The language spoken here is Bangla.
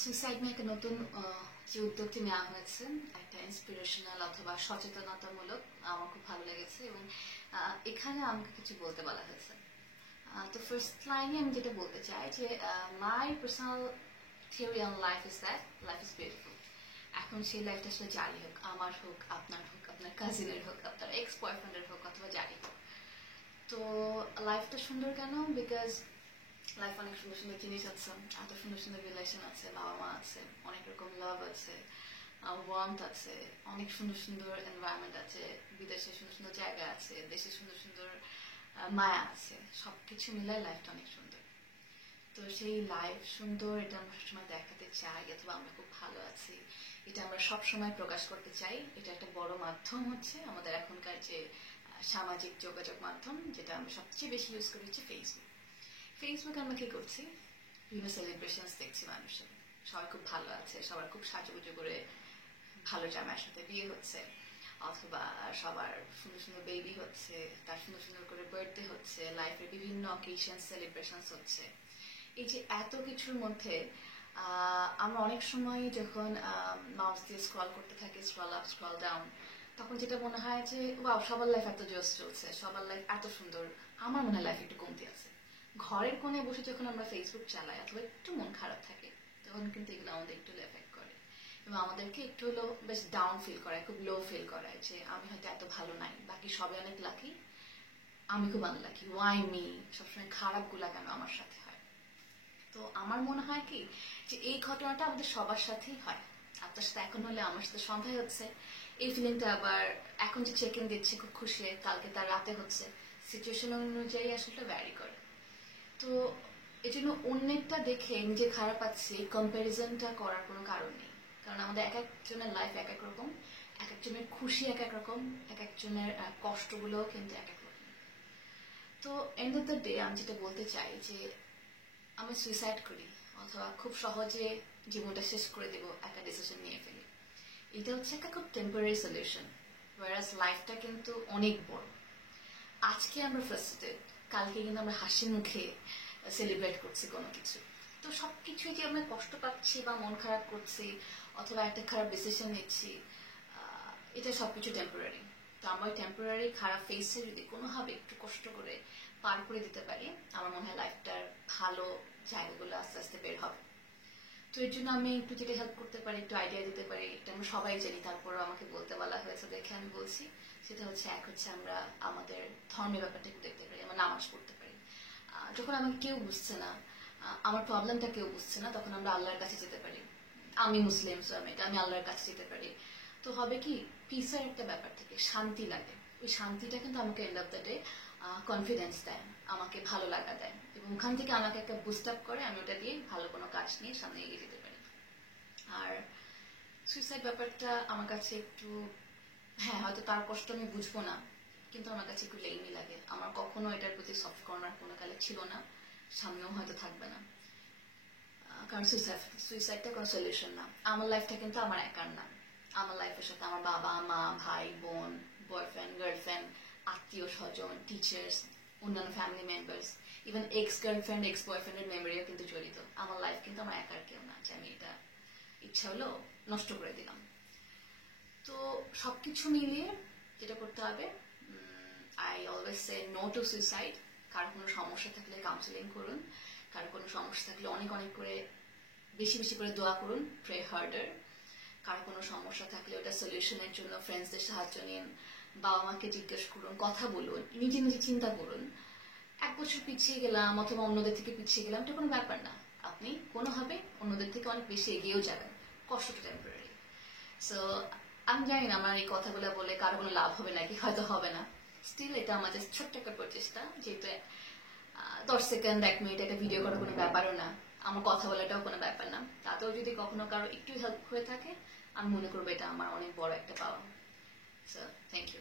সুইসাইড নিয়ে একটা নতুন যে উদ্যোগটি নেওয়া হয়েছে একটা ইন্সপিরেশনাল অথবা সচেতনতামূলক আমার খুব ভালো লেগেছে এবং এখানে আমাকে কিছু বলতে বলা হয়েছে। তো ফার্স্ট লাইনে আমি যেটা বলতে চাই যে my personal theory on life is that life is beautiful. এখন সেই লাইফটা আসলে যারই হোক, আমার হোক, আপনার কাজিনের হোক, আপনার এক্স বয়ফ্রেন্ডের হোক অথবা যারই হোক, তো লাইফটা সুন্দর কেন? বিকজ লাইফ অনেক সুন্দর সুন্দর জিনিস আছে, এত সুন্দর সুন্দর রিলেশন আছে, বাবা মা আছে, অনেক রকম লাভ আছে, ওয়ার্মথ আছে, অনেক সুন্দর সুন্দর এনভায়রনমেন্ট আছে, বিদেশে সুন্দর সুন্দর জায়গা আছে, দেশে সুন্দর সুন্দর মায়া আছে, সবকিছু মিলায় লাইফটা অনেক সুন্দর। তো সেই লাইফ সুন্দর এটা আমরা সবসময় দেখাতে চাই, অথবা আমরা খুব ভালো আছি এটা আমরা সবসময় প্রকাশ করতে চাই। এটা একটা বড় মাধ্যম হচ্ছে আমাদের এখনকার যে সামাজিক যোগাযোগ মাধ্যম, যেটা আমরা সবচেয়ে বেশি ইউজ করি হচ্ছে ফেসবুক। ফেসবুকে আমরা কি করছি? বিভিন্ন সেলিব্রেশনস দেখছি, মানুষের সবাই খুব ভালো আছে, সবার খুব সাজুগুজু করে ভালো জামার সাথে বিয়ে হচ্ছে, অথবা সবার সুন্দর সুন্দর বেবি হচ্ছে, তার সুন্দর সুন্দর করে বার্থডে হচ্ছে, লাইফের বিভিন্ন অকেশন সেলিব্রেশনস হচ্ছে। এই যে এত কিছুর মধ্যে আমরা অনেক সময় যখন মাউস দিয়ে স্ক্রল করতে থাকি, স্ক্রল আপ স্ক্রল ডাউন, তখন যেটা মনে হয় যে ওয়াও, সবার লাইফ এত জোস চলছে, সবার লাইফ এত সুন্দর, আমার মনে হয় লাইফ একটু কমতি আছে। ঘরের কোণে বসে যখন আমরা ফেসবুক চালাই অথবা একটু মন খারাপ থাকে, তখন কিন্তু এগুলো আমাদের একটু এফেক্ট করে এবং আমাদেরকে একটু হলো বেশ ডাউন ফিল করায়, খুব লো ফিল করায় যে আমি হয়তো এত ভালো নাই, বাকি সবাই অনেক লাকি, আমি খুব আনলাকি, ওয়াই মি, সবসময় খারাপ গুলা কেন আমার সাথে হয়। তো আমার মনে হয় কি যে এই ঘটনাটা আমাদের সবার সাথেই হয়। আপনার সাথে এখন হলে আমার সাথে সন্ধ্যায় হচ্ছে, এই ফিলিংটা আবার এখন যে চেক ইন দিচ্ছে খুব খুশি, কালকে তার রাতে হচ্ছে, সিচুয়েশন অনুযায়ী আসলে ভ্যারি করে। তো এই জন্য অন্যেরটা দেখে নিজে খারাপ পাচ্ছি, এই কম্প্যারিজনটা করার কোনো কারণ নেই। কারণ আমাদের এক একজনের লাইফ এক এক রকম, এক একজনের খুশি এক এক রকম, এক একজনের কষ্টগুলোও কিন্তু এক এক রকম। তো এন্ড অফ দ্য ডে আমি যেটা বলতে চাই যে আমি সুইসাইড করি অথবা খুব সহজে জীবনটা শেষ করে দেবো একটা ডিসিশন নিয়ে ফেলি, এটা হচ্ছে একটা খুব টেম্পোরারি সলিউশন, ওয়ারাস লাইফটা কিন্তু অনেক বড়। আজকে আমরা ফ্রাস্ট্রেটেড, কালকে কিন্তু আমরা হাসি মুখে সেলিব্রেট করছি কোনো কিছু। তো সবকিছুই যে আমরা কষ্ট পাচ্ছি বা মন খারাপ করছি অথবা একটা খারাপ ডিসিশন নিচ্ছি, এটা সবকিছু টেম্পোরারি। তো আমরা টেম্পোরারি খারাপ ফেসে যদি কোনোভাবে একটু কষ্ট করে পার করে দিতে পারি, আমার মনে হয় লাইফটার ভালো জায়গাগুলো আস্তে আস্তে বের হবে। তো এর জন্য আমি একটু যেটা হেল্প করতে পারি, একটু আইডিয়া দিতে পারি, এটা আমরা সবাই জানি, তারপরও আমাকে বলতে বলা হয়েছে দেখে আমি বলছি। সেটা হচ্ছে এক হচ্ছে আমরা আমাদের ধর্মের ব্যাপারটা একটু দেখতে পারি, আমরা নামাজ পড়তে পারি। যখন আমাকে কেউ বুঝছে না, আমার প্রবলেমটা কেউ বুঝছে না, তখন আমরা আল্লাহর কাছে যেতে পারি। আমি মুসলিম, সো আমি আল্লাহর কাছে যেতে পারি। তো হবে কি, পিসের একটা ব্যাপার থেকে শান্তি লাগে, ওই শান্তিটা কিন্তু আমাকে end of the day confidence দেয়, আমাকে ভালো লাগা দেয় এবং ওখান থেকে আমাকে একটা বুস্ট আপ করে, আমি ওটা দিয়ে ভালো কোনো কাজ নিয়ে সামনে এগিয়ে যেতে পারি। আর সুইসাইড ব্যাপারটা আমার কাছে একটু, হ্যাঁ হয়তো তার কষ্ট আমি বুঝবো না, কিন্তু আমার কাছে একটু লেইমি লাগে। আমার কখনো এটার প্রতি সফট কর্নার কোনো কালে ছিল না, সামনেও হয়তো থাকবে না। কারণ সুইসাইডটা কোনো সলিউশন না। আমার লাইফটা কিন্তু আমার একার না, আমার লাইফের সাথে আমার বাবা মা, ভাই বোন, বয়ফ্রেন্ড গার্লফ্রেন্ড, আত্মীয় স্বজন, টিচার্স, অন্যান্য family members, even ex girlfriend ex বয়ফ্রেন্ডের মেমোরিও কিন্তু জড়িত। আমার লাইফ কিন্তু আমার একার কেউ না যে আমি এটা ইচ্ছা হলো নষ্ট করে দিলাম। তো সবকিছু মিলিয়ে যেটা করতে হবে, I always say no to suicide. কারো কোনো সমস্যা থাকলে কাউন্সেলিং করুন, কারো কোনো সমস্যা থাকলে অনেক অনেক করে বেশি বেশি করে দোয়া করুন, প্রে হার্ডার। কারো কোনো সমস্যা থাকলে ওটা সলিউশনের জন্য ফ্রেন্ডসদের সাহায্য নিন, বাবা মাকে জিজ্ঞেস করুন, কথা বলুন, নিজে নিজে চিন্তা করুন। এক বছর পিছিয়ে গেলাম অথবা অন্যদের থেকে পিছিয়ে গেলাম, এটা কোনো ব্যাপার না। আপনি কোনোভাবে অন্যদের থেকে অনেক বেশি এগিয়েও যাবেন, কষ্টটা টেম্পোরারি। সো আমি জানি না আমার এই কথাগুলো বলে কারো কোনো লাভ হবে নাকি, হয়তো হবে না। স্টিল এটা আমাদের ছোট্ট একটা প্রচেষ্টা, যেহেতু 10 সেকেন্ড 1 মিনিট একটা ভিডিও করার কোনো ব্যাপারও না, আমার কথা বলাটাও কোনো ব্যাপার না। তাতেও যদি কখনো কারো একটু হেল্প হয়ে থাকে, আমি মনে করবো এটা আমার অনেক বড় একটা পাওয়া। So thank you.